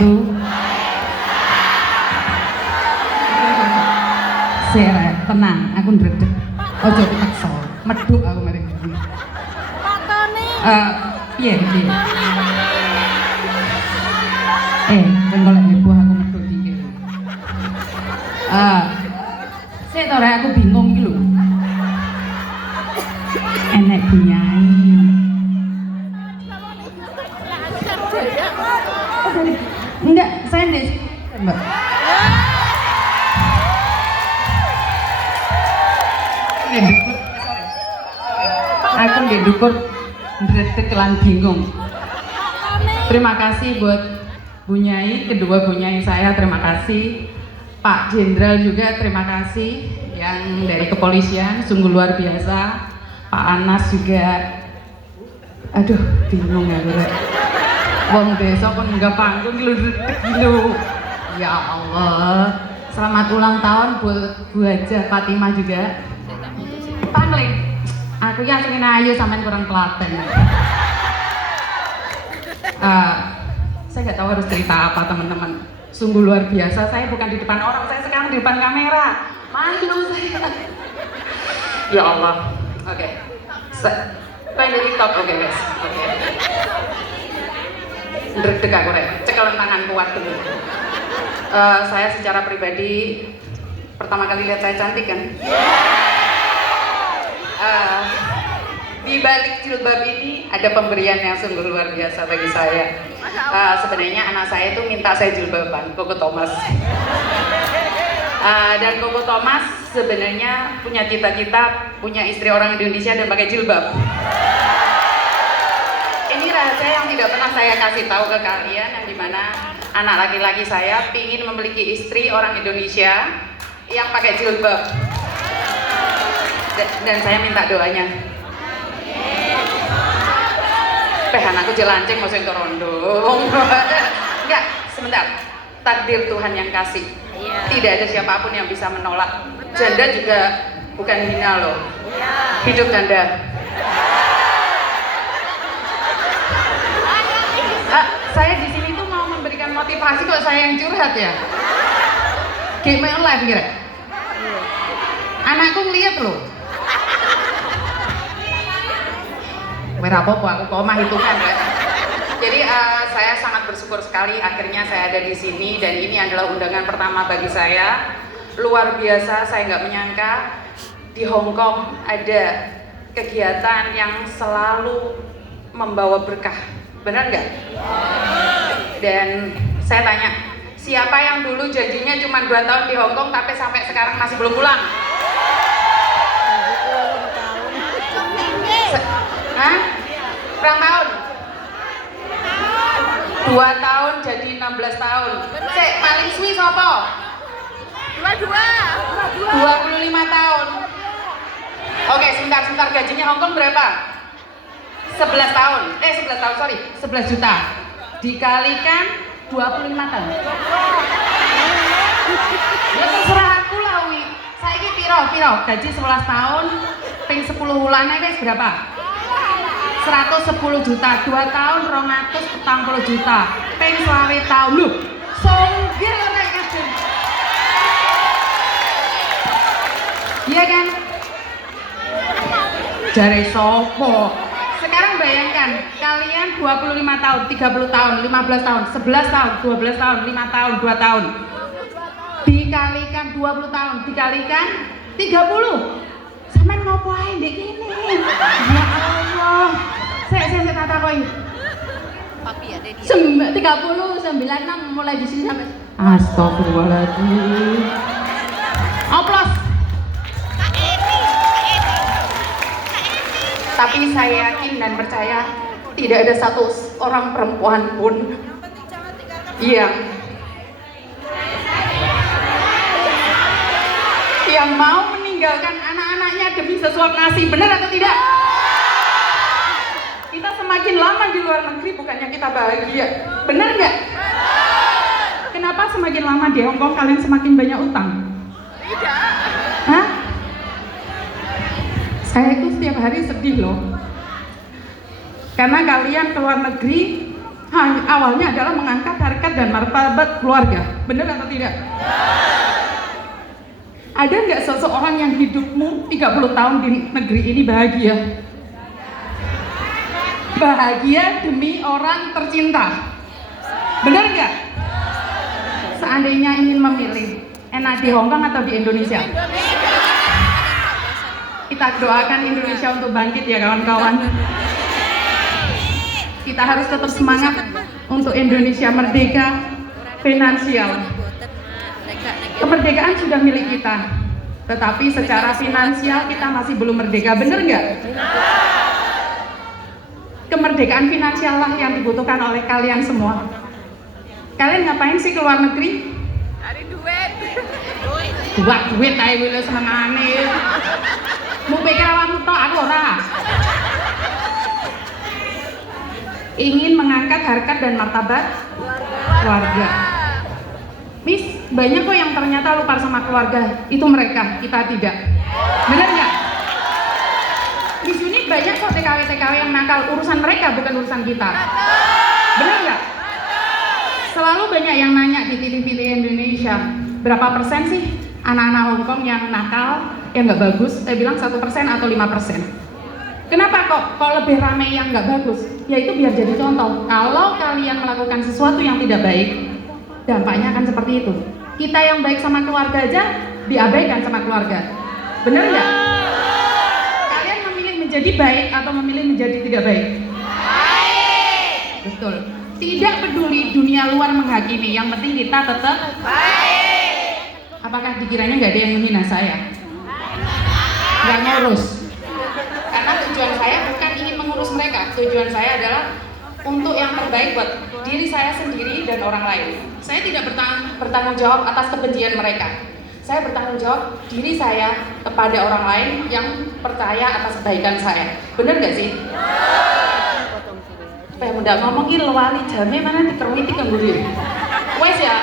wabarakatuh. Sera, tenang, aku ndredeg. Ojo dipaksa, medhuk aku mari. Piye iki? Wong golek heboh aku medhuk iki. Sik to rek aku bingung iki lho. Enek bunyai. Enggak, saya ndek Mbak. Aku di dukur ndredeg lan bingung. Terima kasih buat Bunyai, kedua Bunyai saya terima kasih. Pak Jenderal juga terima kasih yang dari kepolisian sungguh luar biasa. Pak Anas juga, aduh bingung ya gue. Wong desa pun nggak panggung gitu. Ya Allah, selamat ulang tahun buat Bu Haja Fatimah juga. Pangling, aku yakin aja sampean kurang telaten. Saya nggak tahu harus cerita apa teman-teman. Sungguh luar biasa. Saya bukan di depan orang, saya sekarang di depan kamera. Malu saya. Ya Allah. Oke. Pengen di TikTok, oke guys. Oke. Ndredeg aku rek. Cekelan tangan kuat dulu. Saya secara pribadi pertama kali lihat saya cantik kan. Di balik jilbab ini ada pemberian yang sungguh luar biasa bagi saya. Sebenarnya anak saya itu minta saya jilbaban, Koko Thomas. Dan Koko Thomas sebenarnya punya cita-cita punya istri orang Indonesia dan pakai jilbab. Ini rahasia yang tidak pernah saya kasih tahu ke kalian, yang dimana anak laki-laki saya ingin memiliki istri orang Indonesia yang pakai jilbab. Dan saya minta doanya. Anakku jelanceng mau sing rondong. Enggak, sebentar. Takdir Tuhan yang kasih. Tidak ada siapapun yang bisa menolak. Janda juga bukan hina loh. Hidup janda. Saya di sini tuh mau memberikan motivasi kok saya yang curhat ya. Game live kira. Anakku ngeliat loh. Apa-apa aku koma hitungan ya. Jadi saya sangat bersyukur sekali akhirnya saya ada di sini dan ini adalah undangan pertama bagi saya. Luar biasa, saya nggak menyangka di Hong Kong ada kegiatan yang selalu membawa berkah. Benar nggak? Dan saya tanya, siapa yang dulu janjinya cuma 2 tahun di Hong Kong tapi sampai sekarang masih belum pulang? Berapa tahun? 2 tahun jadi 16 tahun. Cek, paling suwi sopo? 25 tahun. Oke, sebentar, gajinya Hongkong berapa? 11 tahun. 11 tahun, sorry, 11 juta. Dikalikan 25 tahun. Ya terserah aku lah, Wi. Saiki piro, gaji 11 tahun, ping 10 bulan guys berapa? 110 juta, 2 tahun 240 juta, ping 20 tahun loh, songgir naik kadang. Iya kan? Jare sopo. Sekarang bayangkan, kalian 25 tahun, 30 tahun, 15 tahun, 11 tahun, 12 tahun, 5 tahun, 2 tahun. Dikalikan 20 tahun, dikalikan 30. Sampeyan ngopo ae ndek kene? Ya Allah. Saya tak takoki. Papi ya Dedi. 30 96 mulai di sini sampai astagfirullahaladzim. Oplos. Tapi saya yakin dan percaya tidak ada satu orang perempuan pun yang mau meninggalkan anak-anaknya demi sesuap nasi, benar atau tidak? Kita semakin lama di luar negeri bukannya kita bahagia, benar nggak? Kenapa semakin lama di Hong Kong kalian semakin banyak utang? Tidak. Hah? Saya itu setiap hari sedih loh, karena kalian ke luar negeri awalnya adalah mengangkat harkat dan martabat keluarga. Benar atau tidak? Ada nggak seseorang yang hidupmu 30 tahun di negeri ini bahagia? Bahagia demi orang tercinta. Benar nggak? Seandainya ingin memilih, enak di Hongkong atau di Indonesia? Kita doakan Indonesia untuk bangkit ya kawan-kawan. Kita harus tetap semangat untuk Indonesia merdeka finansial. Kemerdekaan sudah milik kita, tetapi secara finansial kita masih belum merdeka. Benar nggak? Kemerdekaan finansial lah yang dibutuhkan oleh kalian semua. Kalian ngapain sih ke luar negeri? Cari duit. Duit ae wis senengane. Mu pikir awakmu tok, aku ora. Ingin mengangkat harkat dan martabat keluarga. Miss, banyak kok yang ternyata lupa sama keluarga. Itu mereka, kita tidak. Benar nggak? Di sini banyak kok TKW-TKW yang nakal. Urusan mereka, bukan urusan kita. Benar nggak? Selalu banyak yang nanya di TV Indonesia, berapa persen sih anak-anak Hongkong yang nakal, yang nggak bagus? Saya bilang 1% atau 5%. Kenapa kok lebih ramai yang nggak bagus? Ya itu biar jadi contoh. Kalau kalian melakukan sesuatu yang tidak baik, dampaknya akan seperti itu. Kita yang baik sama keluarga aja diabaikan sama keluarga. Bener nggak? Kalian memilih menjadi baik atau memilih menjadi tidak baik? Baik. Betul. Tidak peduli dunia luar menghakimi, yang penting kita tetap baik. Apakah dikiranya nggak ada yang menghina saya? Nggak ngurus. Karena tujuan saya bukan ingin mengurus mereka. Tujuan saya adalah untuk yang terbaik buat diri saya sendiri dan orang lain. Saya tidak bertanggung jawab atas kebencian mereka. Saya bertanggung jawab diri saya kepada orang lain yang percaya atas kebaikan saya. Benar nggak sih? Supaya mudah ngomong ini lewali jamnya mana dikerwiti kan dulu. Wes ya.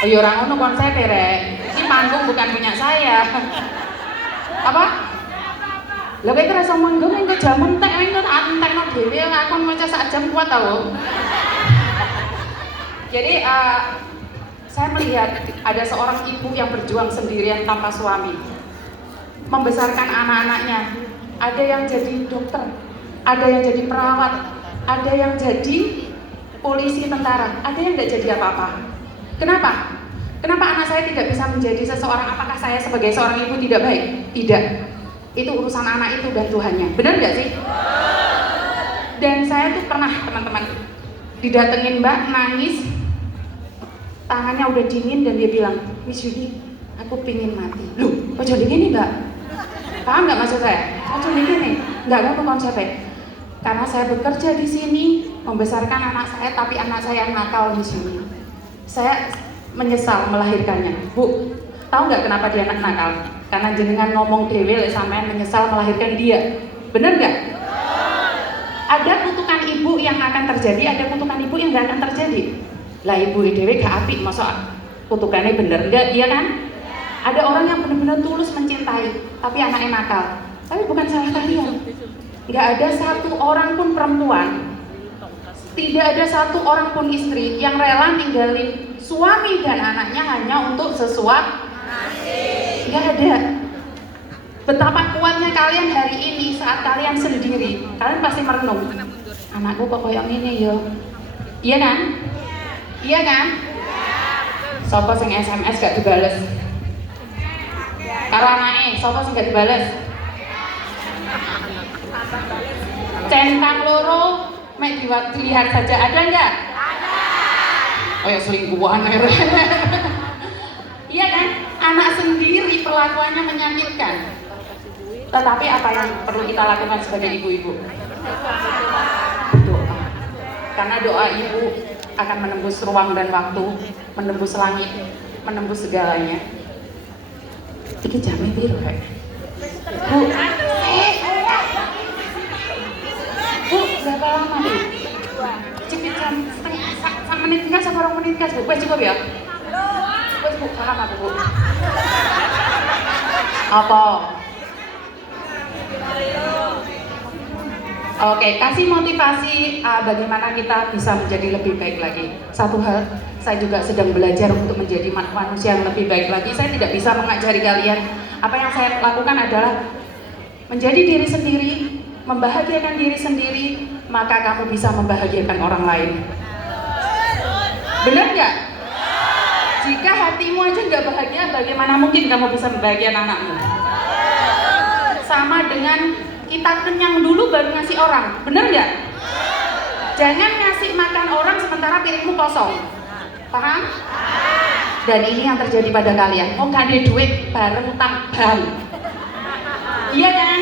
Oh ya orang ngono konsep rek. Ini panggung bukan punya saya. Apa? Lah kowe kerasa manggung engko jam entek engko tak entekno dhewe aku maca sak jam kuat tau. Jadi saya melihat ada seorang ibu yang berjuang sendirian tanpa suami, membesarkan anak-anaknya. Ada yang jadi dokter, ada yang jadi perawat, ada yang jadi polisi, tentara, ada yang nggak jadi apa-apa. Kenapa? Kenapa anak saya tidak bisa menjadi seseorang? Apakah saya sebagai seorang ibu tidak baik? Tidak. Itu urusan anak itu dan Tuhannya. Benar nggak sih? Dan saya tuh pernah teman-teman didatengin Mbak nangis, tangannya udah dingin dan dia bilang, Miss Yudi, aku pingin mati. Loh, kok jadi gini Mbak? Paham nggak maksud saya? Kok jadi gini? Nggak ada konsepnya. Karena saya bekerja di sini, membesarkan anak saya, tapi anak saya nakal di sini. Saya menyesal melahirkannya. Bu, tahu nggak kenapa dia anak nakal? Karena jenengan ngomong dewe sampean menyesal melahirkan dia. Bener nggak? Ada kutukan ibu yang akan terjadi, ada kutukan ibu yang nggak akan terjadi. Lah ibu dewe gak apik, masa kutukannya bener nggak? Iya kan? Ada orang yang benar-benar tulus mencintai, tapi anaknya nakal. Tapi bukan salah kalian. Nggak ada satu orang pun perempuan, tidak ada satu orang pun istri yang rela ninggalin suami dan anaknya hanya untuk sesuap. Nggak ada. Betapa kuatnya kalian hari ini saat kalian sendiri. Kalian pasti merenung. Anakku kok kayak ini ya. Iya kan? Iya kan? Sopo sing SMS gak dibales? Karo anake, sopo sing gak dibales? Centang loro mek dilihat saja ada nggak? Ada. Oh ya selingkuhan ya. Iya kan? Anak sendiri perlakuannya menyakitkan. Tetapi apa yang perlu kita lakukan sebagai ibu-ibu? Doa. Karena doa ibu akan menembus ruang dan waktu, menembus langit, menembus segalanya. Iki jamnya biru kayak. Bu, berapa lama Bu? Cepet jam setengah, sak menit enggak, sama orang menit enggak Bu? Wes cukup ya? Wes Bu, paham apa Bu? Apa? Oke, kasih motivasi bagaimana kita bisa menjadi lebih baik lagi. Satu hal, saya juga sedang belajar untuk menjadi manusia yang lebih baik lagi. Saya tidak bisa mengajari kalian. Apa yang saya lakukan adalah menjadi diri sendiri, membahagiakan diri sendiri, maka kamu bisa membahagiakan orang lain. Benar nggak? Jika hatimu aja nggak bahagia, bagaimana mungkin kamu bisa membahagiakan anakmu? Sama dengan kita kenyang dulu baru ngasih orang, bener nggak? Jangan ngasih makan orang sementara piringmu kosong, paham? Dan ini yang terjadi pada kalian, mau gade duit bareng tambal, iya kan?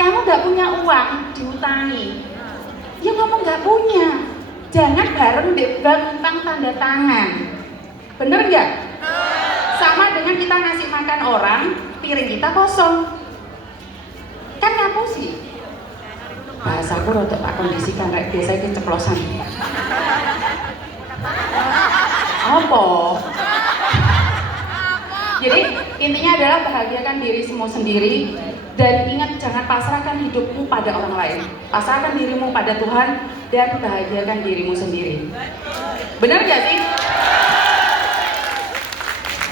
Kamu nggak punya uang, diutangi, ya ngomong nggak punya, jangan bareng di bank utang tanda tangan, bener nggak? Sama dengan kita ngasih makan orang, piring kita kosong, kan ngapusi. Bahasaku rotok tak kondisikan kayak biasanya keceplosan. Apa? Jadi intinya adalah bahagiakan dirimu sendiri dan ingat jangan pasrahkan hidupmu pada orang lain. Pasrahkan dirimu pada Tuhan dan bahagiakan dirimu sendiri. Benar gak sih?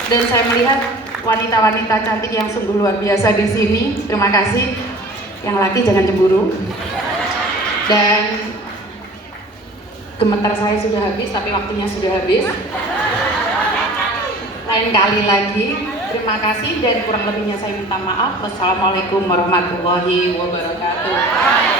Dan saya melihat wanita-wanita cantik yang sungguh luar biasa di sini. Terima kasih. Yang laki jangan cemburu. Dan gemetar saya sudah habis, tapi waktunya sudah habis. Lain kali lagi. Terima kasih dan kurang lebihnya saya minta maaf. Wassalamualaikum warahmatullahi wabarakatuh.